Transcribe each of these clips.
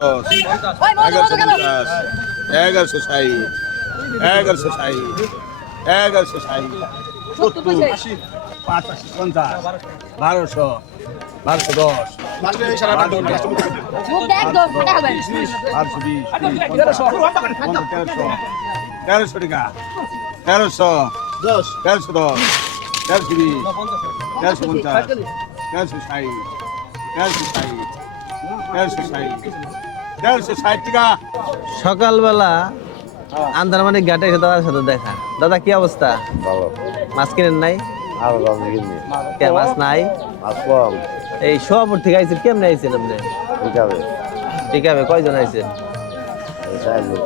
1150 1160 70 85 50 1200 1210 1300 টাকা 1300 1310 1320 1350 1360 1360 টাকা। সকালবেলা আন্দারমানিক ঘাটে এসে দাদার সাথে দেখা। দাদা কি অবস্থা? ভালো। মাছ কিনেন নাই? আরো দাম কিনি। কে মাছ নাই? মাছ কম। এই সোয়াপুর থেকে আইছেন, কেমনে আইছেন আপনি? পিকাবে। পিকআপে কয়জন আইছেন? চাইলো।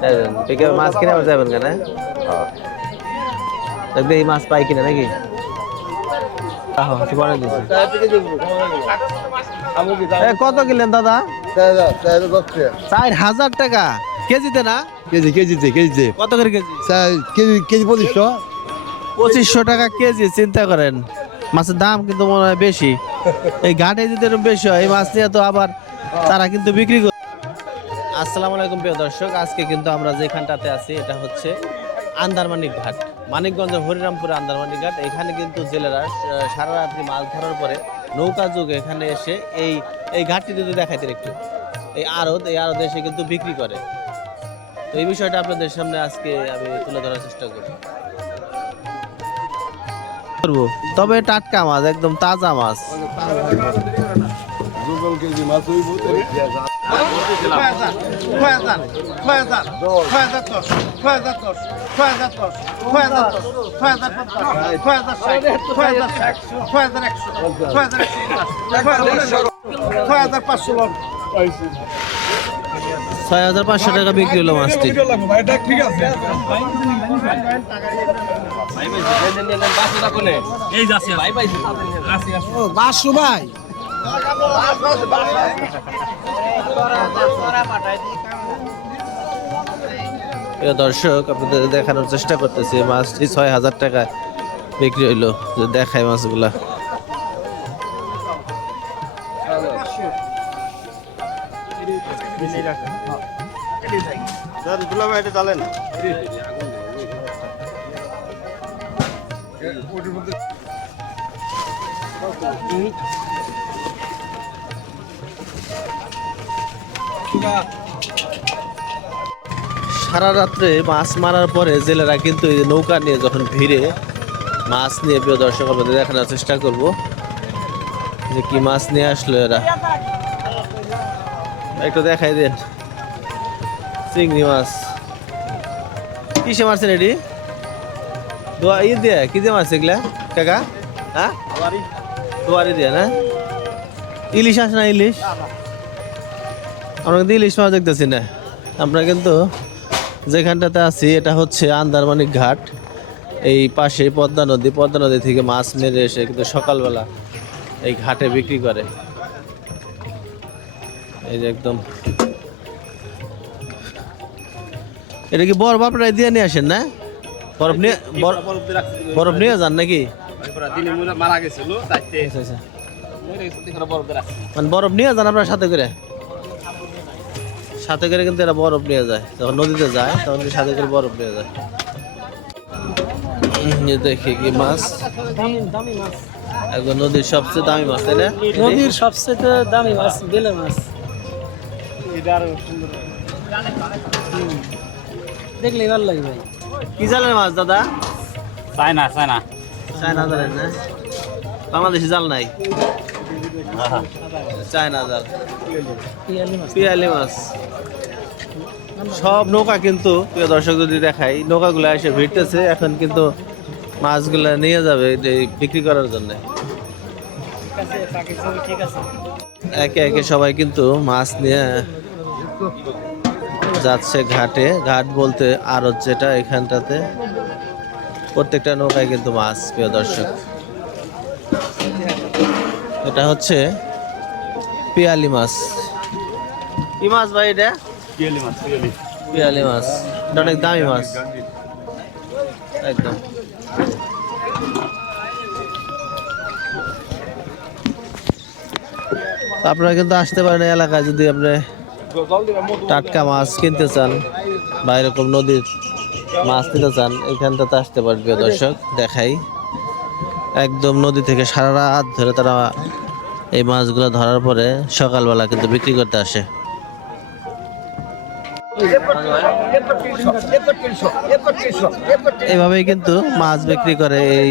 চারজন। পিকআপে মাছ কিনে আবার যাবেন কেন? হ্যাঁ। দেখি মাছ পাই কিনা নাকি? কত কিনলেন দাদা? 4000 টাকা কেজিতে না? কেজিতে কত করে কেজি? কেজি 2500। 2500 টাকা কেজি। চিন্তা করেন, মাছের দাম কিন্তু মনে হয় বেশি। এই ঘাটে যদি এরকম বেশি হয়, এই মাছ নিয়ে তো আবার তারা কিন্তু বিক্রি করে। আসসালামু আলাইকুম প্রিয় দর্শক, আজকে কিন্তু আমরা যেখানটাতে আছি এটা হচ্ছে আন্দারমানিক ঘাট, মানিকগঞ্জের হরিরামপুরে আন্দারমানিক ঘাট। এখানে কিন্তু জেলেরা সারা রাত্রি মাছ ধরার পরে নৌকা যুগে এখানে এসে এই ঘাটটি যদি দেখাইতেন একটু, এই আড়ত এসে কিন্তু বিক্রি করে। তো এই বিষয়টা আপনাদের সামনে আজকে আমি তুলে ধরার চেষ্টা করব। তবে টাটকা মাছ, একদম তাজা মাছ। $6500 টাকা বিক্রি হলো মাছটি। প্রিয় দর্শক, আপনাদের দেখানোর চেষ্টা করতেছি মাছটি 6000 টাকা বিক্রি হইলো। দেখায় মাছগুলা। সারা রাত্রে মাছ মারার পরে জেলেরা কিন্তু এই নৌকা নিয়ে যখন ভিড়ে মাছ নিয়ে, প্রিয় দর্শক আপনাদের দেখানোর চেষ্টা করব যে কি মাছ নিয়ে আসলো এরা। একটু দেখাই দেন। চিংড়ি মাছ কিসে মারছেন এটি? দিয়ে কি দিয়ে মারছে এগুলা কাকা? হ্যাঁ, দুয়ারি দিয়ে না? ইলিশ আসে না? ইলিশ আমরা কিন্তু ইলিশ মাছ দেখতেছি না। আমরা কিন্তু যেখানটাতে আছি এটা হচ্ছে আন্দারমানিক ঘাট। এই পাশে পদ্মা নদী থেকে মাছ মেরে এসে কিন্তু সকালবেলা এই ঘাটে বিক্রি করে। এই যে একদম, এটা কি বরফ আপনারা দিয়ে নিয়ে আসেন না? বরফ নিয়ে যান নাকি? মানে বরফ নিয়ে যান আপনার সাথে করে? সাথে করে কিন্তু এরা বরফ নিয়ে যায়, যখন নদীতে যায় তখন সাথে করে বরফ নিয়ে যায়। দেখি কি মাছ, একদম নদীর সবচেয়ে দামি মাছ, তাই না? নদীর সবচেয়ে দামি মাছ বেলে মাছ। দেখলে ভালো লাগে ভাই। কি জালের মাছ দাদা? চায়না জালের না? বাংলাদেশি জাল নাই? চায়না জাল, পিয়ালি মাছ। সব নৌকা কিন্তু, প্রিয় দর্শক যদি দেখাই, নৌকাগুলো এসে ভিড়তেছে এখন কিন্তু মাছগুলা নিয়ে যাবে বিক্রি করার জন্য। একে একে সবাই কিন্তু মাছ নিয়ে যাচ্ছে ঘাটে। ঘাট বলতে আড়ত যেটা, এখানটাতে প্রত্যেকটা নৌকায় কিন্তু মাছ। প্রিয় দর্শক, এটা হচ্ছে পিয়ালি মাছ। কি মাছ ভাই এটা? পিয়ালি মাছ। এটা অনেক দামি মাছ একদম। আপনারা কিন্তু আসতে পারেন এই এলাকায়, যদি আপনি টাটকা মাছ কিনতে চান বা এরকম নদীর মাছ নিতে চান এখানটাতে আসতে পারেন প্রিয় দর্শক। দেখাই একদম নদী থেকে সারা রাত ধরে তারা এই মাছগুলো ধরার পরে সকালবেলা কিন্তু বিক্রি করতে আসে। এভাবেই কিন্তু মাছ বিক্রি করে এই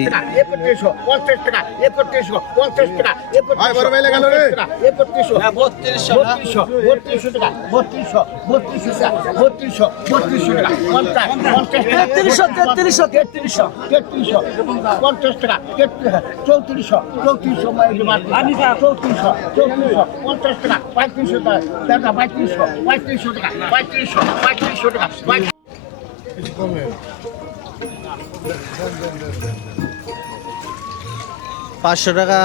পাঁচশো টাকা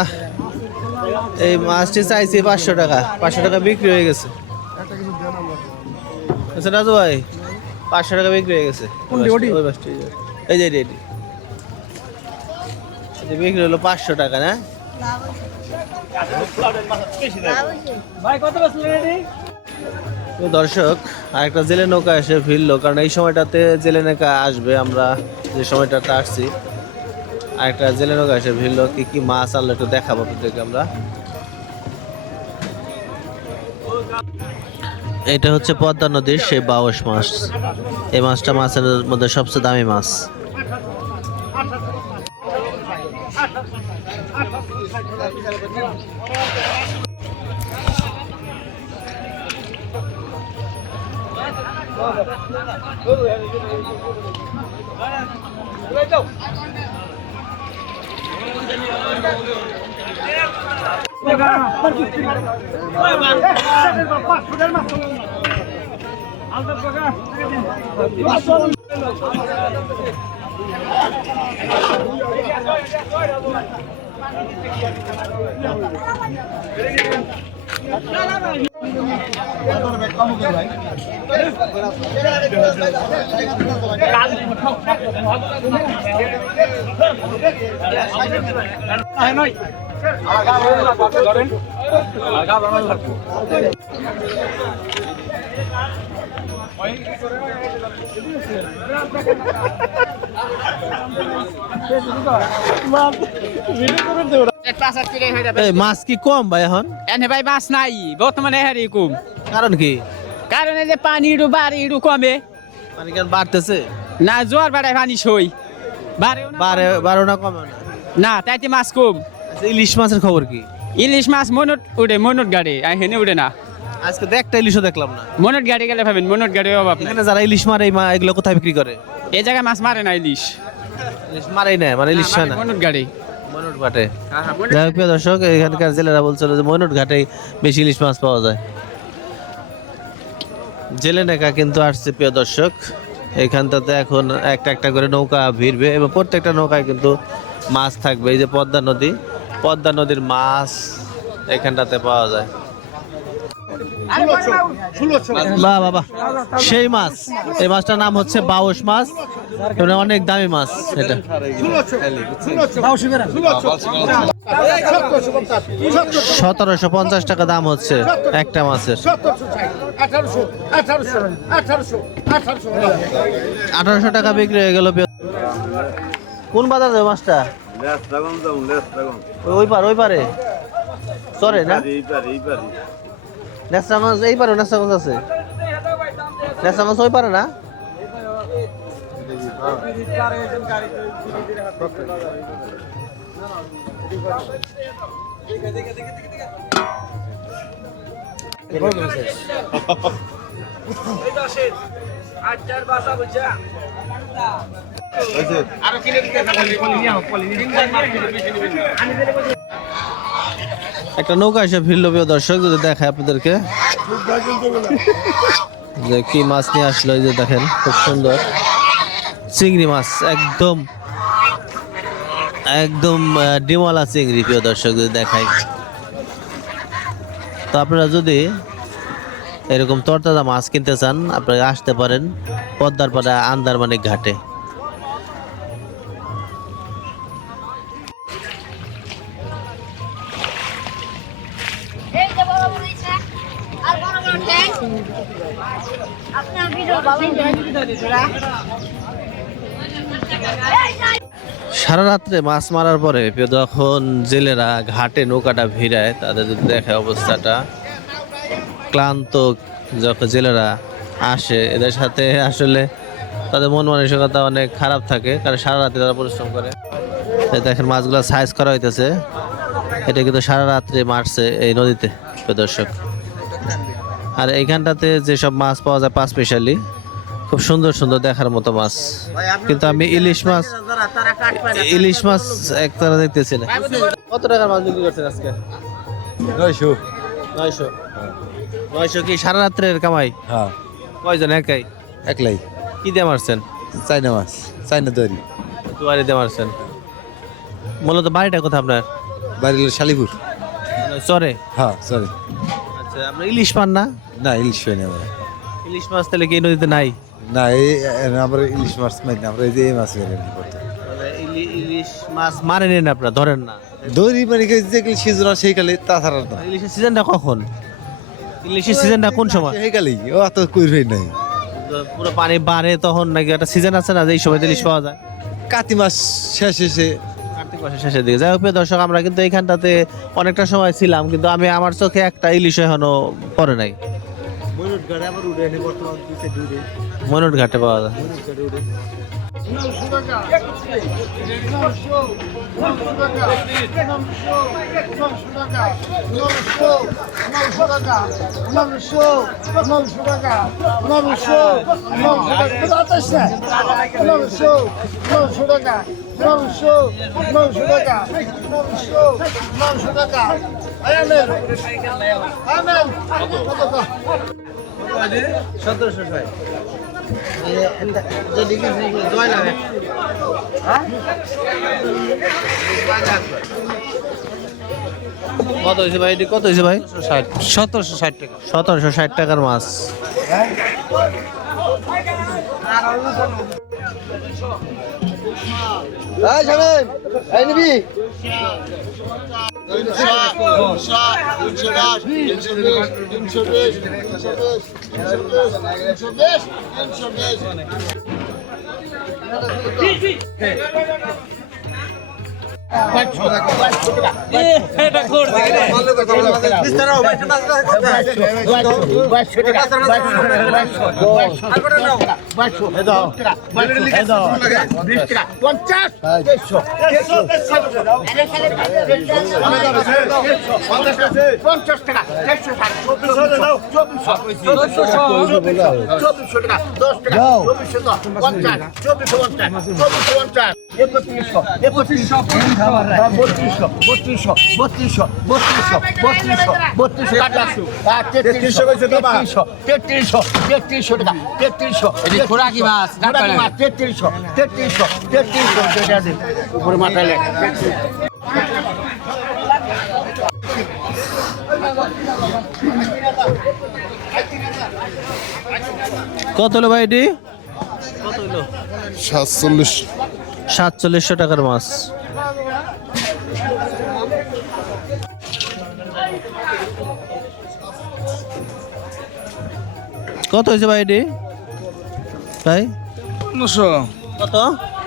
এই মাছটি চাইছি 500 টাকা। 500 টাকা বিক্রি হয়ে গেছে। আচ্ছা রাজু ভাই 500 টাকা বিক্রি হয়ে গেছে। ওই মাছটি এই যে এটি বিক্রি হলো 500 টাকা না? ভাই কত বছর দর্শক আরেকটা জেলে নৌকা এসে ফিরলো, কারণ এই সময়টাতে জেলে নৌকা আসবে। আমরা যে সময়টাতে আসছি আরেকটা জেলে নৌকা এসে ফিরলো। কি কি মাছ আনলো একটু দেখাবো আপনাদেরকে আমরা। এটা হচ্ছে পদ্মা নদীর সেই বাউস মাছ। এই মাছটা মাছের মধ্যে সবচেয়ে দামি মাছ। মাছ কি কম ভাই এখন? এনে ভাই মাছ নাই বর্তমানে হারি কম। কারণ কি? কারণ এই যে পানি একটু বাড়ি একটু কমে। পানি কেন বাড়তেছে? না জোয়ার বাড়ায় পানি সই বারো না কমে না? না তাইতে মাছ কম। আচ্ছা, ইলিশ মাছের খবর কি? ইলিশ মাছ মনট উঠে মনট গাড়ি আর হেনে উঠে না। আজকে তো একটা ইলিশও দেখলাম না। মনট গাড়ি গেলে ভাবেন মনট গাড়ি অভাব নাই। এখানে যারা ইলিশ মারে এগুলো কোথায় বিক্রি করে? এই জায়গায় মাছ মারে না ইলিশ। ইলিশ মারেই না, মানে ইলিশ হয় না, মনট গাড়ি ময়নট ঘাটে। যাই হোক প্রিয় দর্শক, এখানকার জেলেরা বলছিল যে ময়নট ঘাটেই বেশি ইলিশ মাছ পাওয়া যায়। জেলে নেকা কিন্তু আসছে প্রিয় দর্শক। এইখানটাতে এখন একটা একটা করে নৌকা ভিড়বে এবং প্রত্যেকটা নৌকায় কিন্তু মাছ থাকবে। এই যে পদ্মা নদী, পদ্মা নদীর মাছ এখানটাতে পাওয়া যায়। বাহ বাবা, সেই মাছ। এই মাছটার নাম হচ্ছে বাউস মাছ, অনেক দামি মাছ। এটা 1750 টাকা দাম হচ্ছে একটা মাছের। 1800 টাকা বিক্রি হয়ে গেল। কোন বাজার যাবে মাছটা? ওই পারে চরে না? নেসরাগঞ্জ এই পারে? নেসরাগঞ্জ আছে? নেসরাগঞ্জ ওই পারে না? একটা নৌকা এসে ফিরল প্রিয় দর্শক, যদি দেখায় আপনাদেরকে যে কি মাছ নিয়ে আসলো। এই যে দেখেন খুব সুন্দর চিংড়ি মাছ, একদম একদম ডিমওয়ালা চিংড়ি প্রিয় দর্শক যদি দেখাই। তো আপনারা যদি এরকম তরতাজা মাছ কিনতে চান আপনারা আসতে পারেন পদ্মার পাড়া আন্দারমানিক ঘাটে। এই যে বড় বড় ইচ্ছা আর বড় বড় ট্যাঙ্ক সারা রাত্রে মাছ মারার পরে যখন জেলেরা ঘাটে নৌকাটা ভিড়ায় তাদের যদি দেখে অবস্থাটা, ক্লান্ত যখন জেলেরা আসে এদের সাথে আসলে তাদের মন মানসিকতা অনেক খারাপ থাকে, কারণ সারা রাত্রে তারা পরিশ্রম করে। এই দেখেন মাছগুলো সাইজ করা হইতেছে, এটা কিন্তু সারা রাত্রে মারছে এই নদীতে দর্শক। আর এইখানটাতে যেসব মাছ পাওয়া যায় পাঁচ স্পেশালি, খুব সুন্দর সুন্দর দেখার মতো মাছ, কিন্তু আমি ইলিশ মাছ একতারা দেখতেছি না। কত টাকার মাছ বিক্রি করছেন আজকে? 900। 900 কি সারা রাত্রের কামাই? হ্যাঁ, কয়জন? একাই? একলাই। কি দিয়ে মারছেন? চাইনা মাছ, চাইনা তৈরি। দুয়ারি দিয়ে মারছেন। মূলত বাড়িটা কোথায় আপনার? বাড়ি হলো শালিপুর। চরে? হ্যাঁ, সরি। আচ্ছা, আপনার ইলিশ পান না? না, ইলিশ হয় না আমরা। ইলিশ মাছ তাহলে কি এই নদীতে নাই? না, আমরা ইলিশ মাছ মারি না, আমরা এই যে এই মাছ মারি করতে। ইলিশ মাছ মারেন না আপনারা, ধরেন না? দড়ি মানে যেগুলি সিজন সেই কালে, তাছাড়া না। ইলিশের সিজনটা কখন? ইলিশের সিজনটা কোন সময়? সেই কালেই, ও অত কইরই নাই। পুরো পানি বাড়ে তখন নাকি একটা সিজন আছে না, যেই সময় ইলিশ পাওয়া যায়? কাতি মাস শেষে কার্তিক মাসের শেষের দিকে। যাই হোক প্রিয় দর্শক, আমরা কিন্তু এইখানটাতে অনেকটা সময় ছিলাম, কিন্তু আমার চোখে একটা ইলিশ এখনো পড়ে নাই। ময়নট ঘাটে পাওয়া যায়। কত হয়েছে ভাই? কত হয়েছে ভাই? 1760 টাকা। 1760 টাকার মাছ। কত হলো ভাই এটি? কত হলো? 4700 টাকার মাছ। কত হয়েছে ভাই এটি ভাই? 500 কত?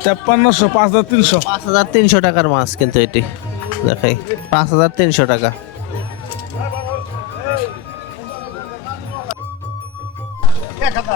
5300 5300 5300 টাকার মাছ কিন্তু এটি দেখাই, 5300 টাকা। টাকা